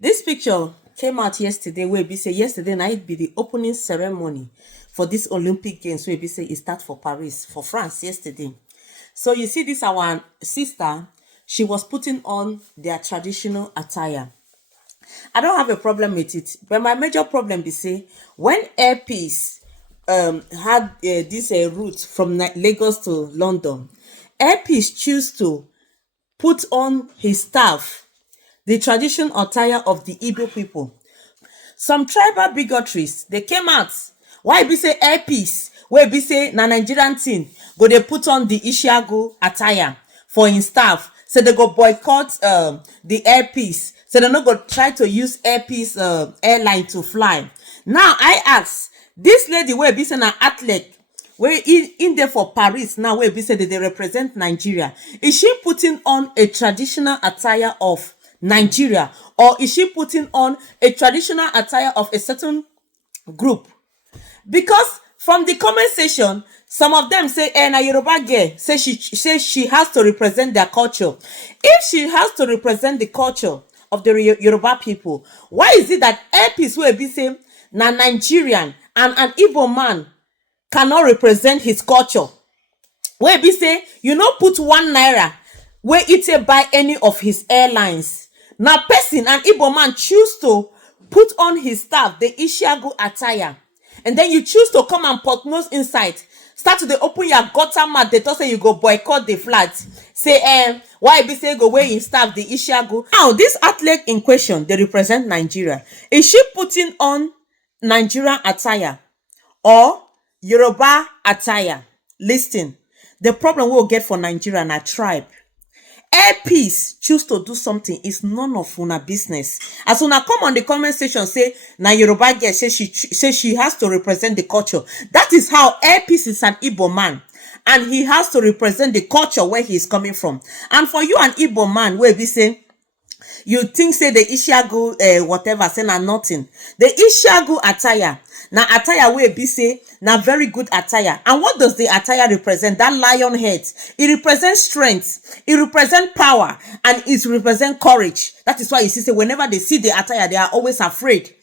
This picture came out yesterday where be say yesterday night be the opening ceremony for this Olympic Games where be say it start for Paris, for France yesterday. So you see this our sister, she was putting on their traditional attire. I don't have a problem with it, but my major problem be say when Airpeace had this route from Lagos to London, Airpeace choose to put on his staff the traditional attire of the Igbo people. Some tribal bigotries, they came out. Why be say Airpeace? Where be say na Nigerian thing? Go they put on the Ishiago attire for his staff. So they go boycott the Airpeace. So they not go try to use Airpeace airline to fly. Now I ask this lady where be say na athlete where in there for Paris now where be say that they represent Nigeria. Is she putting on a traditional attire of Nigeria, or is she putting on a traditional attire of a certain group? Because from the comment section, some of them say, na Yoruba girl say she has to represent their culture. If she has to represent the culture of the Yoruba people, why is it that Airpeace will be say na Nigerian and an Igbo man cannot represent his culture? Where be say you no put 1 naira where it buy any of his airlines. Now person and Igbo man choose to put on his staff the Ishiago attire, and then you choose to come and put nose inside, start to dey open your gutter mouth. They talk say you go boycott the flight. Say why be say go wear in staff the Ishiago. Now this athlete in question, they represent Nigeria. Is she putting on Nigerian attire or Yoruba attire? Listen, the problem we'll get for Nigeria na tribe. Airpeace choose to do something, is none of una business. As una come on the comment section say na Yoruba girl say she has to represent the culture. That is how Airpeace is an Igbo man, and he has to represent the culture where he is coming from. And for you an Igbo man where we say you think say the Ishiago whatever say na nothing. The Ishiago attire na attire wey be say na very good attire. And what does the attire represent? That lion head, it represents strength, it represents power, and it represents courage. That is why you see say whenever they see the attire, they are always afraid.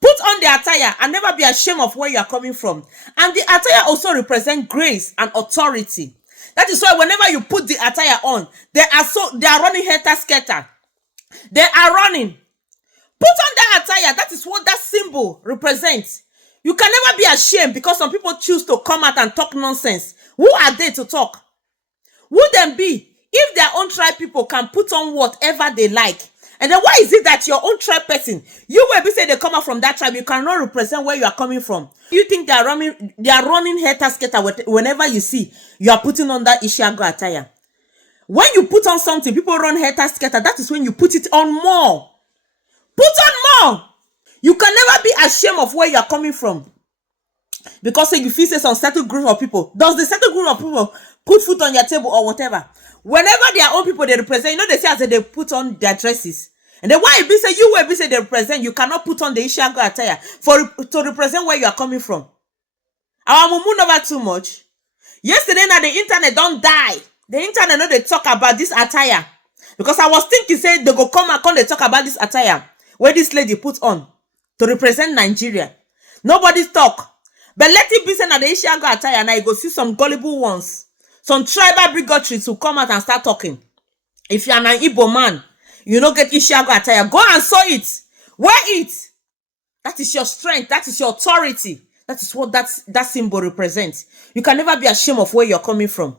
Put on the attire and never be ashamed of where you are coming from. And the attire also represents grace and authority. That is why whenever you put the attire on, they are running helter-skelter. They are running. Put on that attire. That is what that symbol represents. You can never be ashamed, because some people choose to come out and talk nonsense. Who are they to talk? Who them be? If their own tribe people can put on whatever they like, and then why is it that your own tribe person, you will be say they come out from that tribe, you cannot represent where you are coming from? You think they are running helter-skelter whenever you see you are putting on that Ishiago attire? When you put on something, people run helter-skelter. That is when you put it on more. Put on more. You can never be ashamed of where you are coming from, because say you feel say some certain group of people. Does the certain group of people put food on your table or whatever? Whenever their own people they represent, they say as they put on their dresses. And then why it be say you will be say they represent, you cannot put on the Ishiago attire to represent where you are coming from? Our mumu never too much. Yesterday now the internet don't die. The internet know they talk about this attire, because I was thinking say they go come and come they talk about this attire where this lady put on to represent Nigeria. Nobody talk. But let it be said that the Ishiago attire, and I go see some gullible ones, some tribal bigotries who come out and start talking. If you are an Igbo man, you don't get Ishiago attire, go and sew it. Wear it. That is your strength. That is your authority. That is what that symbol represents. You can never be ashamed of where you're coming from.